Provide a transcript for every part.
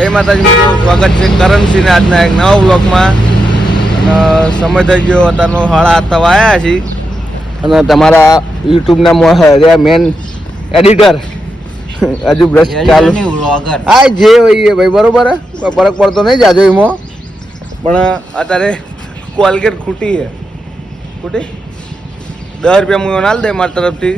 જય માતાજી મિત્રો, સ્વાગત છે કરણસિંહ આજના એક નવા બ્લોગમાં. અને સમય થઈ ગયો અત્યારનો 7:30 આવ્યા છીએ. અને તમારા યુટ્યુબના મેન એડિટર હજુ બ્રશ ચાલુ. હા જે ભાઈ ભાઈ બરોબર હે, કોઈ ફરક પડતો નહીં જાજો એમાં. પણ અત્યારે કોલગેટ ખૂટી છે. ખૂટી 10 રૂપિયા હું ના દે મારી તરફથી.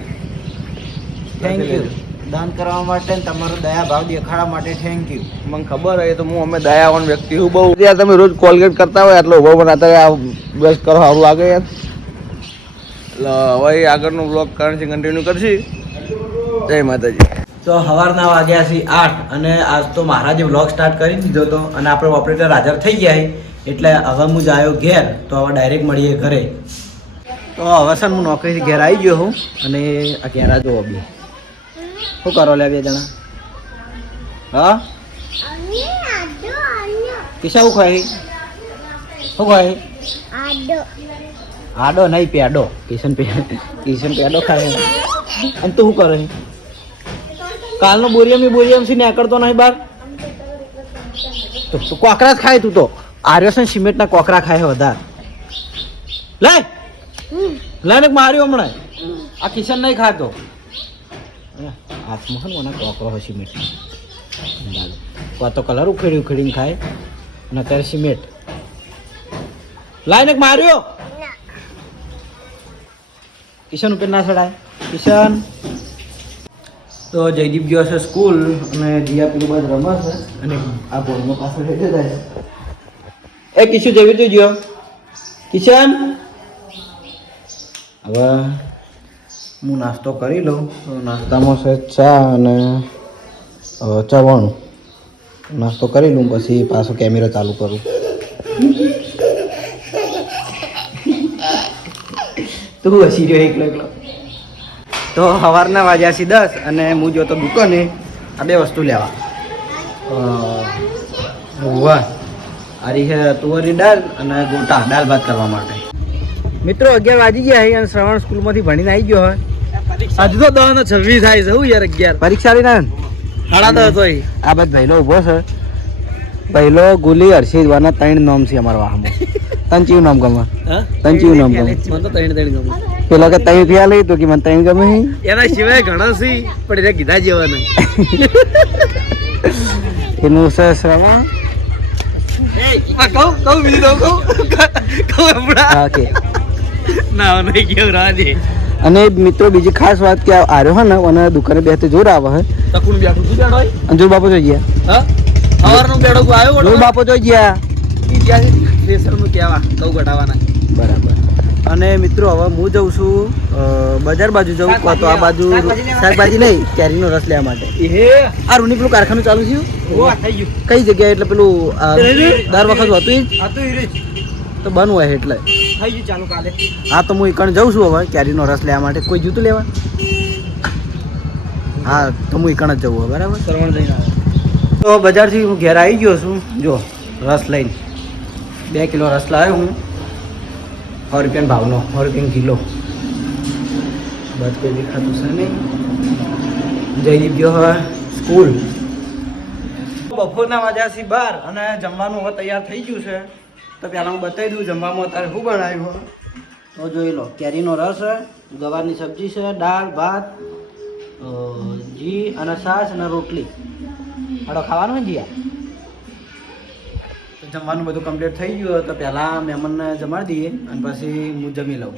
થેન્ક યુ દાન કરવા માટે ને તમારો દયા ભાવ દેખાડવા માટે થેન્ક યુ. મને ખબર હોય તો હું અમે દયાવાન વ્યક્તિ હું બહુ. યાર તમે રોજ કોલગેટ કરતા હોય એટલે ઉભો પણ અત્યારે આ બ્રશ કરો સારું લાગે યાર. એટલે હવે આગળનું બ્લોગ કરણસિંહ કન્ટિન્યુ કરશી. જય માતાજી. તો સવારના વાગ્યા છે 8 અને આજ તો મહારાજે વ્લોગ સ્ટાર્ટ કરી દીધો હતો અને આપણે ઓપરેટર હાજર થઈ ગયા છે. એટલે હવે હું જાયો ઘેર, તો હવે ડાયરેક્ટ મળીએ ઘરે. તો હવે સર હું નોકરીથી ઘેર આવી ગયો હું અને આ ઘેર આ જો બી શું કરો લે બે જણા? હા કિસ્સા શું ખાય? શું ખાય? આડો નહીં પેડો. કિશન પેડો ખાય. અને તું શું કરે? કાલનો બોરિયમ થી નીકળતો નહીં બહાર. તો કોકરા જ ખાય તું તો. આર્યસન સિમેન્ટના કોકરા ખાય વધારે. લઈને માર્યો હમણાં. આ કિશન નહીં ખાતો. હાથમાં છે ને કોકરો હોય સિમેન્ટ. તો કલર ઉખેડીને ખાય અને અત્યારે સિમેન્ટ લાઈને માર્યો. કિશન ઉપર ના ચડાય. કિશન તો જયદીપ ગયો છે સ્કૂલ અને જીયા પેલું બાદ રમે છે અને આ બોલનો પાછળ હેઠે જાય છે. એ કિશુ જયવીર તું ગયો? કિશન હવે હું નાસ્તો કરી લઉં. તો નાસ્તામાં છે ચા અને ચવાણું. નાસ્તો કરી લઉં પછી પાછો કેમેરા ચાલુ કરું. તું હસી રહ્યો એકલો. તો સવારના વાગ્યા છે 10 અને હું જોતો દુકાને આ બે વસ્તુ લેવા. વાહ આરી છે તુવરની દાળ અને ગોટા દાળ ભાત કરવા માટે. મિત્રો 11 વાગી ગયા છે અને શ્રવણ સ્કૂલમાંથી ભણીને આવી ગયો હોય. હજુ તો 10:26 થાય છે. હું યાર 11 પરીક્ષા લઈને 10:30 હોય. આ બાદ ભાઈલો ઊભો છે. પહેલો ગુલી હર્ષિત વાના 3 નામ છે અમારા વાહમાં. તન ચીવ નામ ગમે? તન ચીવ નામ ગમે? મને તો 3 ગમે. પેલા કે 3 ફિયા લઈ તો કે મને 3 ગમે. એના સિવાય ઘણા છે પણ એને કીધા જેવા નહીં. એનું છે શ્રવણ. અને મિત્રો બીજી ખાસ વાત કે આર્યો હે ને અને દુકાને બેઠે જોર આવે હે. તકુન બેઠું તું બેઠો હોય અંજુર બાપો જોઈ ગયા. હા સવારનો બેઠો આવ્યો અંજુર બાપો જોઈ ગયા. ઈ ગયા રેસર નું કેવા કઉ ઘટાવાના. બરાબર. અને મિત્રો હવે હું જઉં છું બજાર બાજુ જઉં તો આ બાજુ શાકભાજી નહીં કેરીનો રસ લેવા માટે. આ રૂની પેલું કારખાનું ચાલુ થયું કઈ જગ્યાએ? એટલે પેલું દર વખત હતું તો બંધ હોય એટલે થઈ ગયું ચાલુ કાલે. હા તો હું એકણ જાઉં છું હવે કેરીનો રસ લેવા માટે. કોઈ જૂતું લેવા? હા તો હું એકણ જ જવું બરાબર. સરવણ લઈને તો બજારથી હું ઘેર આવી ગયો છું. જો રસ લઈને 2 કિલો રસ લાવ્યો હું. 100 રૂપિયાનો ભાવનો, 100 રૂપિયા કિલો. બસ કોઈ દેખાતું છે નહીં. જયદીપ ગયો હવે સ્કૂલ. બપોરના વાગ્યા છે 12 અને જમવાનું હવે તૈયાર થઈ ગયું છે. તો પહેલાં હું બતાવી દઉં જમવામાં અત્યારે શું બનાવ્યું. તો જોઈ લો કેરીનો રસ છે, ગવારની સબ્જી છે, દાળ ભાત, ઘી અને છાશ અને રોટલી. હાડો ખાવાનું ને જીયા? જમવાનું બધું કમ્પ્લીટ થઈ ગયું. તો પહેલાં મહેમાનને જમાડી દઈએ અને પછી હું જમી લઉં.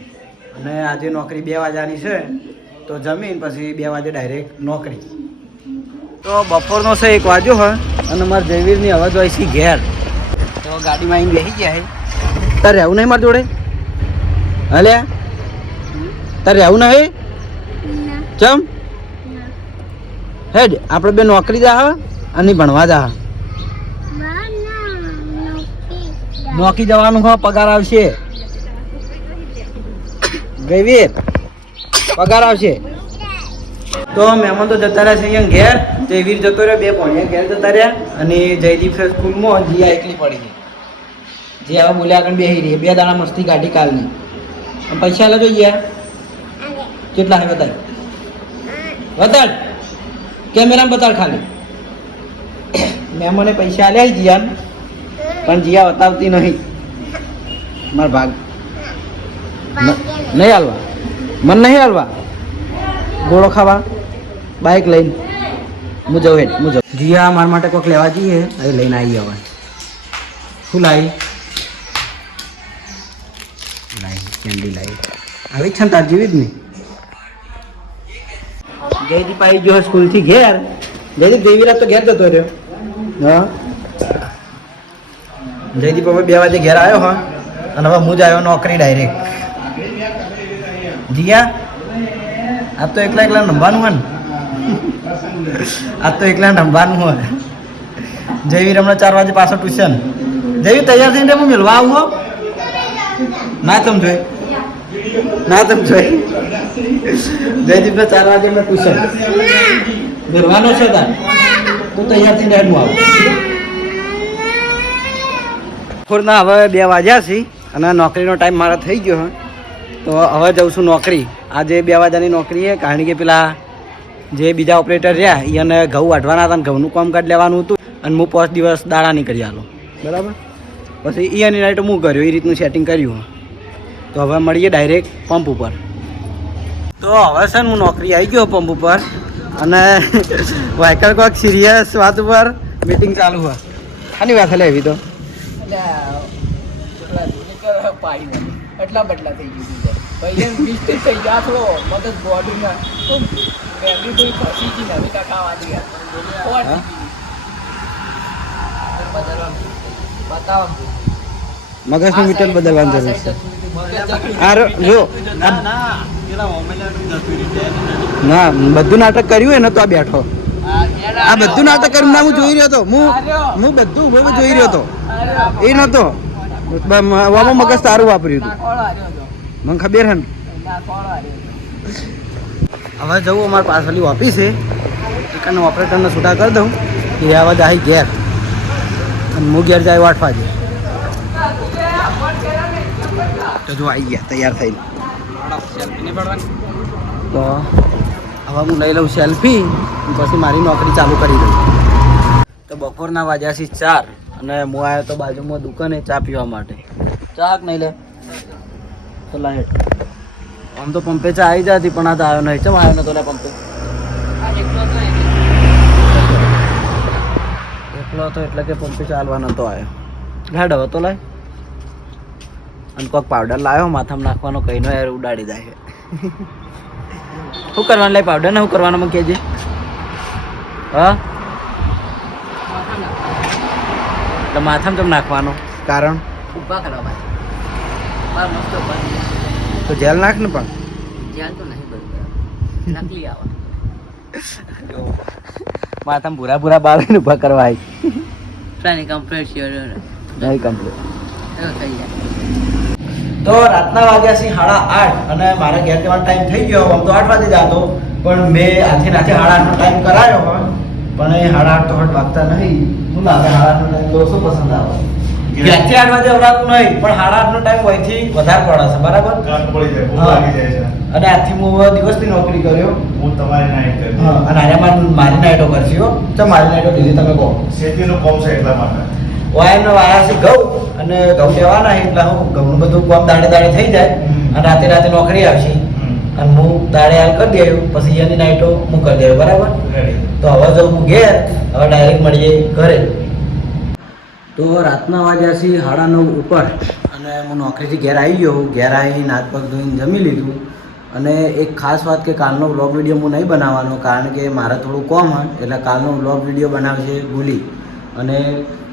અને આજે નોકરી 2 વાગ્યાની છે તો જમીન પછી 2 વાગે ડાયરેક્ટ નોકરી. તો બપોરનો છે 1 વાગ્યો હોય અને મારા જયવીરની અવાજ હોય છે ઘેર. તો ગાડીમાં આવીને બેસી ગયા છે. તારે રહેવું નહીં મારી જોડે? હલે તારે રહેવું નહીં? ચમ હેડ આપણે બે નોકરી જા અને ભણવા જા. નોકરી જવાનું હોય પગાર આવશે. જયવીર પગાર આવશે. તો મહેમાન તો જતા રહ્યા છે અહીંયા ઘેર. જયવીર જતો રહ્યો, 2 ભણ્યા ઘેર જતા રહ્યા અને જયદીપ છે સ્કૂલમાં. જીયા એકલી પડી ગઈ. જે હવે બોલ્યા આગળ બેસી રહી. 2 દાડા મસ્તી કાઢી કાલની. પૈસા લે જોઈએ કેટલા છે બતાડ કેમેરામાં બતાડ ખાલી. મેં મને પૈસા આલ્યા જીયાન પણ જીયા બતાવતી નહીં માર ભાગ નહીં હાલવા મન નહીં હાલવા ગોળો ખાવા બાઇક લઈને હું જાઉં હેઠ હું જાઉં જીયા મારા માટે કોઈક લેવા જઈએ એ લઈને આવી હવે શું લાવી કેન્ડી લાવી આવી જ છે ને તાર જેવી જ નહીં જયદીપ આવી ગયો સ્કૂલથી ઘેર જયદીપ જેવી રાત તો ઘેર જતો રહ્યો હા જયદીપ હવે 2 વાગે ઘેર આવ્યો હા અને હવે હું જ આવ્યો નોકરી ડાયરેક્ટ જીયા આજ તો એકલા નંબવાનું હોય ને આજ તો એકલા નંબવાનું હોય જયવીર હમણાં 4 વાગે પાછો ટ્યુશન જયવીર તૈયાર થઈને હું મિલવા આવું હો ના તમે જોઈ જયદીપને 4 વાગે મેં ટ્યુશન મિલવાનો છે તાર તું તૈયાર થઈને હું આવું બપોરના હવે 2 વાગ્યા છે અને નોકરીનો ટાઈમ મારો થઈ ગયો હે તો હવે જાઉં છું નોકરી આજે 2 વાગ્યાની નોકરી છે કારણ કે પેલા જે બીજા ઓપરેટર રહ્યા એને ઘઉં વાઢવાના હતા ને ઘઉંનું કામકાજ લેવાનું હતું અને હું 5 દિવસ દાડા નહીં કરી આલો બરાબર પછી એની નાઈટ હું કર્યું એ રીતનું સેટિંગ કર્યું તો હવે મળીએ ડાયરેક્ટ પંપ ઉપર તો હવે છે ને હું નોકરી આવી ગયો પંપ ઉપર અને વાયકલ કોઈક સિરિયસ વાત ઉપર મીટિંગ ચાલુ હોય આની વાત લે એવી તો એટલા બદલા થઈ ગયું છે ભાઈ મિસ્ટેક થઈ ગયા થોડો મગજ બોડીમાં તો ફેમિલી કોઈ ખસી ગઈ નવી કાકા વાળી બતાવવા મગજનું મીટર બદલવાનું જરૂર છે જો ના બધું નાટક કર્યું ને તો આ બેઠો આ બધું નાટક કર્યું ના હું જોઈ રહ્યો હતો હું બધું જોઈ રહ્યો હતો એ નતો મગજ સારું વાપર્યું હતું મને ખબર હે ને હવે જવું અમારે પાછળની ઓફિસ છે એકને ઓપરેટરને છૂટા કરી દઉં એ આવા જાય ઘેર અને હું ઘેર જાય 8 વાગે તો જો આવી ગયા તૈયાર થઈને તો હવે હું લઈ લઉં સેલ્ફી પછી મારી નોકરી ચાલુ કરી દઉં તો બપોરના વાગ્યા છે 4 અને હું આવ્યો તો બાજુમાં દુકાને ચા પીવા માટે ચા નહીં લે તો લાઈટ આમ તો પંપે ચા આવી જતી પણ આ તો આવ્યો નહીં ચમ આવ્યો નતો લે પંપે એકલો હતો એટલે કે પંપે ચાલવા નતો આવ્યો લાડ હવે તો લાય અને કોઈક પાવડર લાવ્યો માથામાં નાખવાનો કહીનો યાર ઉડાડી જાય શું કરવાનું લાય પાવડર ને શું કરવાનું મને કહેજે હા તો માથામાં કેમ નાખવાનું કારણ ઊભા કરવા તો જેલ નાખ ને પણ જેલ તો નહીં બરોબર નકલી આવે માથામાં ભૂરા ભૂરા બાળીને ઊભા કરવા આવી ટ્રાની કમ્પ્લીટ છે નહીં કમ્પ્લીટ થઈ જાય તો રાતના વાગ્યા છે 8:30 અને મારા ઘેર જવાનો ટાઈમ થઈ ગયો આમ તો 8 વાગે જતો પણ મેં આથી 8:30 નો ટાઈમ કરાયો પણ એ 8:30 તો વાગતા નહીં શું લાગે 8:30 નો ટાઈમ તો શું પસંદ આવે ઘેરથી 8 વાગે આવડાતું નહીં પણ 8:30 નો ટાઈમ હોયથી વધારે પડે છે બરાબર કામ પડી જાય ભૂખ લાગી જાય છે અને આજથી હું દિવસની નોકરી કર્યો હું તમારી નાઈટ કરી હા અને આરે મારી નાઈટો કરશી હો તો મારી નાઈટો દીધી તમે કહો શેતીનું કોમ છે એટલા માટે વાયરનો વાયા છે ઘઉં અને ઘઉં લેવાના એટલે હું ઘઉંનું બધું કામ દાડે થઈ જાય અને રાતે નોકરી આવશે અને હું દાડે હાલ કરી દેવું પછી એની નાઈટો હું કરી દેવું બરાબર તો હવે જો હું ઘેર હવે ડાયરેક્ટ મળીએ ઘરે તો રાતના વાગ્યા છે 9:30 ઉપર અને હું નોકરીથી ઘેર આવી ગયો ઘેર આવી નાક પગ ધોઈને જમી લીધું અને એક ખાસ વાત કે કાલનો વ્લોગ વિડીયો હું નહીં બનાવવાનો કારણ કે મારે થોડું કોમ હોય એટલે કાલનો વ્લોગ વિડીયો બનાવશે ભૂલી અને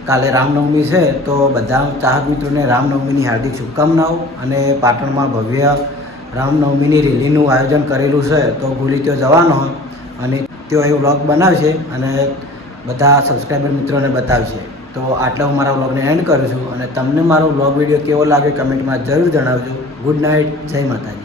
કાલે રામનવમી છે તો બધા ચાહક મિત્રોને રામનવમીની હાર્દિક શુભકામનાઓ અને પાટણમાં ભવ્ય રામનવમીની રેલીનું આયોજન કરેલું છે તો ભૂલી ત્યાં જવાનો હોય અને તેઓ એ વ્લોગ બનાવશે અને બધા સબસ્ક્રાઈબર મિત્રોને બતાવશે તો આટલા હું મારા વ્લોગને એન્ડ કરું છું અને તમને મારો વ્લોગ વિડીયો કેવો લાગે કમેન્ટમાં જરૂર જણાવજો ગુડ નાઇટ જય માતાજી.